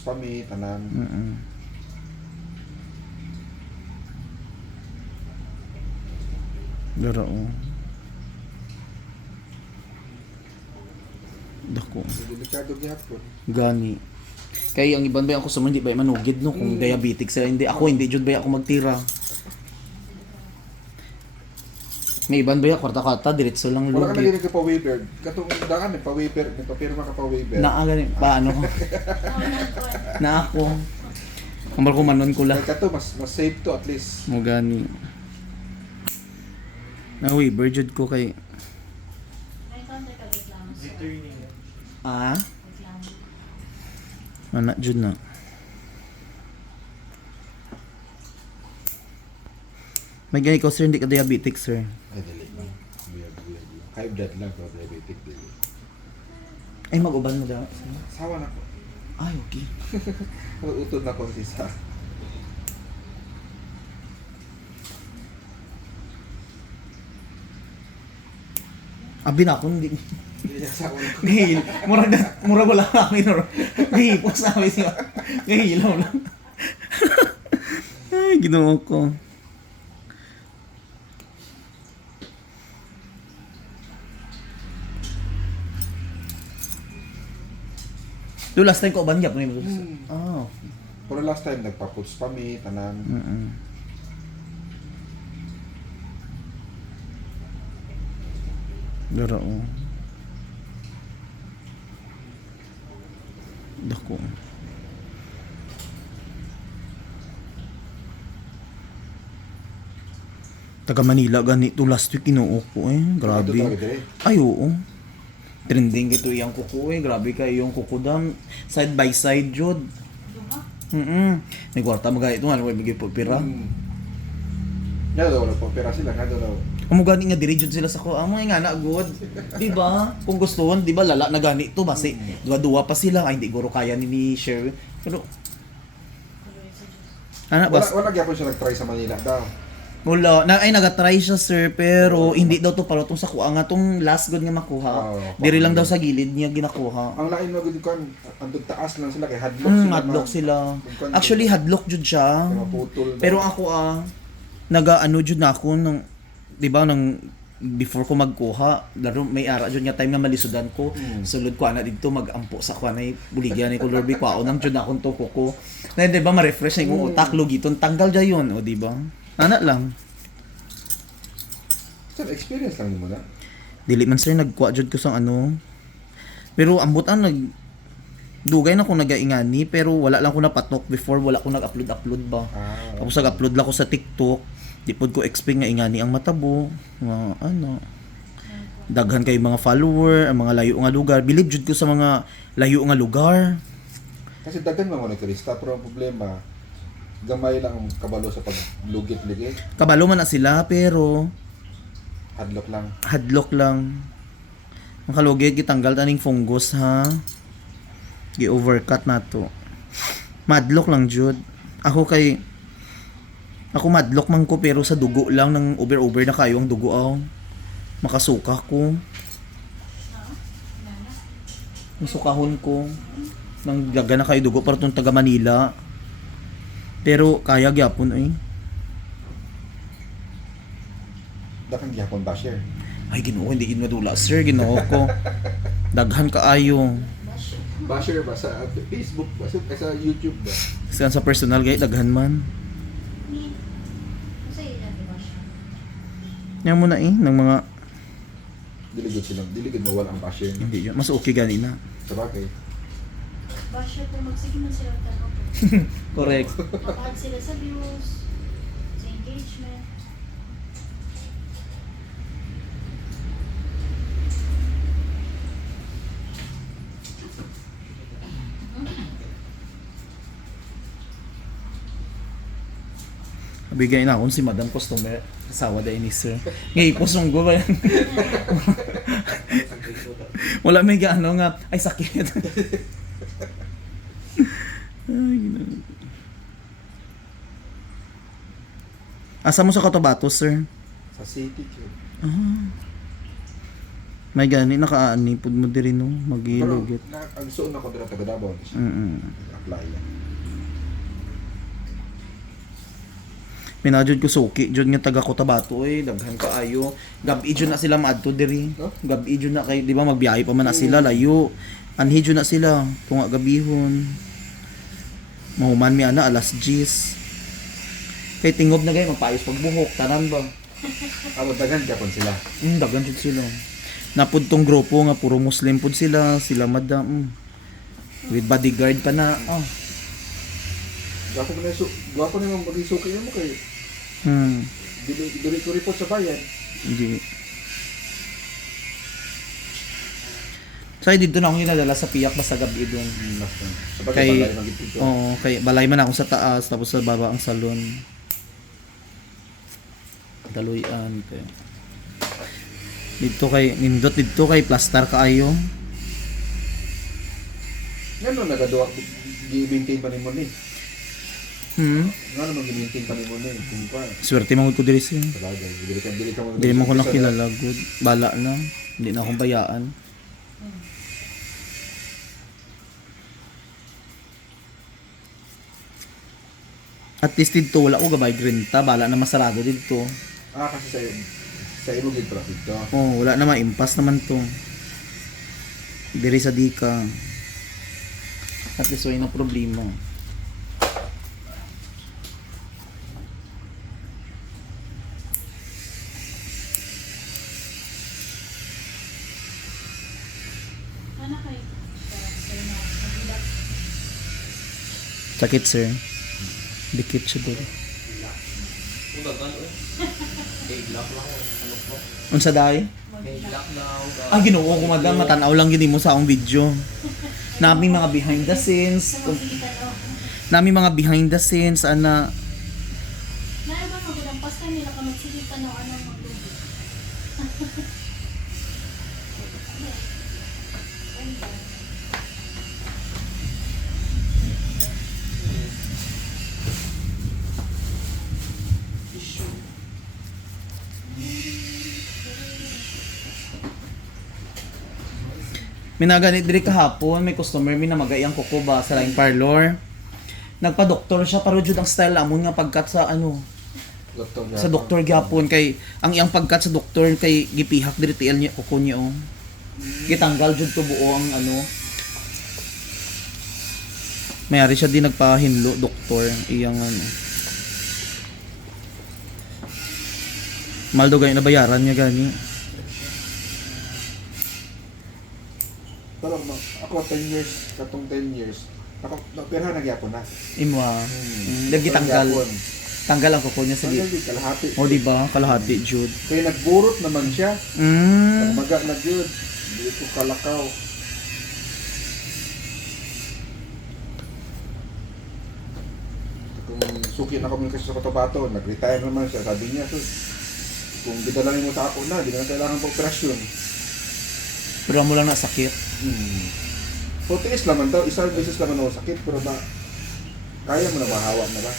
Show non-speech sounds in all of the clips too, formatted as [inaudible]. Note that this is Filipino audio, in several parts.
Pami, tanan. Mm-mm. Gara o. Dako. Delikado gyapon. Gani. Kaya ang ibang ba ako sa hindi ba manugid no kung diabetic sila hindi ako hindi jud ba ako magtira. May iban ba kwarta kwarta diretso lang Wala ka naging ka pa waiver. Katong daan may pa waiver, may papirma ka pa waiver. Na gani paano? [laughs] na ako. Kamal ko manon ko lang. Kaya kato mas mas safe to at least. Mo gani. Na uy, jud ko kay sir. ah. Mana jud na. May gani ko sir hindi ka diabetic sir. Ay, dali lang. Weird, weird. High blood lang pero diabetic dili. Ay mag-uban mo daw. Sawa na ko. Ay okay. [laughs] Utod na ko si sa. Abi na ako hindi. Hindi niya sawa na ko. Gahil, mura na, mura wala kami. Gahil po sa amin siya. Gahilaw lang. [laughs] Ay, ginoo ko. Do last time ko banyak yun. Hmm. Ah. Pero last time nagpa-puts pami, tanan. Mm-mm. Gara o. Dako. Taga Manila ganito last week inuok ko eh. Ito Grabe. dire. Ay oo. Trending ito yung kuko eh. Grabe kayo yung kuko dam. Side by side jud. Duha? Mm-mm. May kwarta mga ito nga. May bigay po pira. Hmm. Nga daw, nagpa-pera sila. Nga daw. Amo gani nga diri jud sila sa ko. Amo nga na good. Di ba? Kung gustuhon, di ba lala na gani to basi. Duwa-duwa pa sila ay hindi guro kaya ni ni Sherwin. Pero ana Wala, bas wala gyapon siya nag-try sa Manila daw. Wala na ay nagatry siya sir pero hindi daw to para tong sa kuha nga tong last good nga makuha. Oo, Diri lang daw sa gilid niya ginakuha. Ang lain mo gud kon, andun taas lang sila kay hadlock Mm, sila. hadlock ma'am. sila. Kung- Actually hadlock jud siya. Daw. Pero ako ah, naga ano jud na ako nung 'di ba nang before ko magkuha, laro may ara jud nga time nga malisudan ko. Mm. Sulod ko ana dito magampo sa kuanay buligyan ni color bi kwaon nang jud akong to ko. Na 'di ba ma-refresh na yung utak lugiton tanggal jay yun, o 'di ba? Ana lang. Sir, experience lang mo na. Dili man sir nagkuha jud ko sa ano. Pero ambot ang nag dugay na ko nagaingani pero wala lang ko napatok before wala ko nag-upload upload ba. Ah, Tapos nag-upload lang ko sa TikTok. Di pod ko expect nga ingani ang matabo. Mga ano. Daghan kay mga follower, ang mga layo nga lugar. Believe jud ko sa mga layo nga lugar. Kasi daghan man mo ni Krista, pero ang problema, gamay lang ang kabalo sa paglugit-ligit. Kabalo man na sila pero Hadlock lang. hadlock lang. Ang kalugit gitanggal taning fungus ha. Gi-overcut na to. Madlock lang jud. Ako kay ako madlock man ko pero sa dugo lang nang over-over na kayo ang dugo aw. Makasuka ko. Nasukahon ko. Nang daga na kayo dugo para tong taga Manila. Pero kaya gyapon eh. Dakang gyapon basher. Ay Ginoo hindi gid madula sir Ginoo ko. [laughs] Daghan kaayo. Bash. Basher ba sa Facebook ba? Sa, sa YouTube ba? Sa sa personal gay daghan man. Yan mo na eh ng mga Diligid sila. Diligid mo wala ang basher. hindi yun. Mas okay gani na. Sa bagay. Bash kung magsige man sila ang tanong. [laughs] Correct. Mapahal sila sa views, sa engagement. Bigay na akong si Madam Customer. Asawa dahil ni Sir. Ngayon po sunggo ba yan? [laughs] Wala may gaano nga. Ay sakit. [laughs] Ay, ginoo. Asa mo sa Cotabato, sir? Sa city, yun. Ah. May gani nakaani pud mo diri no magilugit. na, ang suon ako dira taga Davao. Mm. Apply yan. Minajud ko suki jud nga taga Cotabato eh daghan kaayo. Gabi jud na sila maadto diri. No? Gabi jud na kay di ba magbiyahe pa man na sila layo. Anhi jud na sila tunga gabihon. Mahuman mi ana alas 10. Kay tingob na gay magpaayos pagbuhok tanan ba. [laughs] Amo daghan gyapon sila. Mm, daghan jud sila. Napud tong grupo nga puro Muslim pud sila, sila madam. Mm. With bodyguard pa na. Oh. Gwapo ko na su gwapo na yung magisuki mo kay Hmm. dili dili ko report sa bayan. Hindi. So, dito na akong ginadala sa piyak basta gabi doon. Hmm, Kay-. Oo, kay balay man ako sa taas, tapos sa baba ang salon. Daluyan. Kay. Dito kay, nindot dito kay plaster kaayo. Ngano nagaduwa gi-maintain pa nimo ni? Hmm. Ngano man gi-maintain pa nimo ni? Kung pa. Swerte mo ko diri siya. Sabagay, dili ka dili ka mo. Hindi mo ko nakilala good. Bala na. Hindi na akong bayaan. At least dito wala ko gabay grinta. Bala na masarado dito. Ah, kasi sa sa imo gid traffic to. Oh, wala na maimpas naman to. Diri sa dika. At least wala na problema. Ano kay? Sir na, nagilat. Sakit sir. Dikit siya doon. Unsa dai? Ang ginoo ko madam matanaw lang gid mo sa akong video. Nami mga behind the scenes, daw. nami mga behind the scenes ana Naay ba magulampas ka nila magsilita na ano Minaganit diri kahapon, may customer mi na magayang kuko ba sa line parlor. Nagpa-doktor siya pero jud ang style amon nga pagkat sa ano, Doktor sa doktor gyapon kay ang iyang pagkat sa doktor kay gipihak diri tiil niya kuko niya oh. Gitanggal jud to buo ang ano. Mayari siya din nagpahinlo doktor iyang ano. Maldo gay nabayaran niya gani. Pero ma- ako 10 years, katong 10 years. Ako napirha na gyapon na. Mm, Lagi tanggal. Ang kuko niya sa di kalahati. O di ba? Kalahati jud. Kaya nagburot naman siya. Mm. Nagmaga na jud. Dili ko kalakaw. Kung suki na kami kasi sa Cotabato, nag-retire naman siya. Sabi niya, "Sus, kung gidalanin mo sa ako na, di na kailangan pa operasyon. Pero mo lang na sakit. Hmm. So, tiis naman daw. Isang beses naman ako sakit, pero ba, kaya mo na mahawa na ba?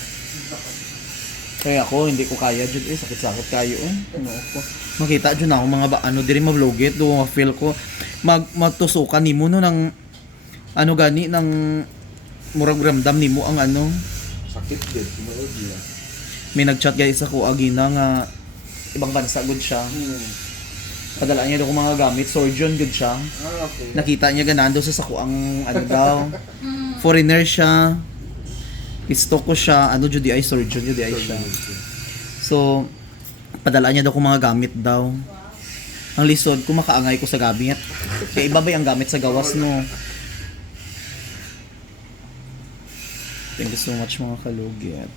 Kaya ako hindi ko kaya jud eh sakit-sakit kayo eh. Ano ko. Makita jud ako mga ba, ano diri ma-vlogit do ma feel ko mag matusukan nimo no ng ano gani ng murag ramdam nimo ang ano. Sakit din, tinuod niya. May nagchat guys ako agina nga ibang bansa gud siya. Hmm. Padala niya daw ko mga gamit, surgeon gud siya. Ah, okay. Nakita niya ganando sa sako ang ano daw. [laughs] Foreigner siya. Isto ko siya, ano jud di ay surgeon jud di ay siya. So, padala niya daw kung mga gamit daw. Ang lisod ko makaangay ko sa gamit. Kaya iba ba yung gamit sa gawas no? Thank you so much mga kalugit.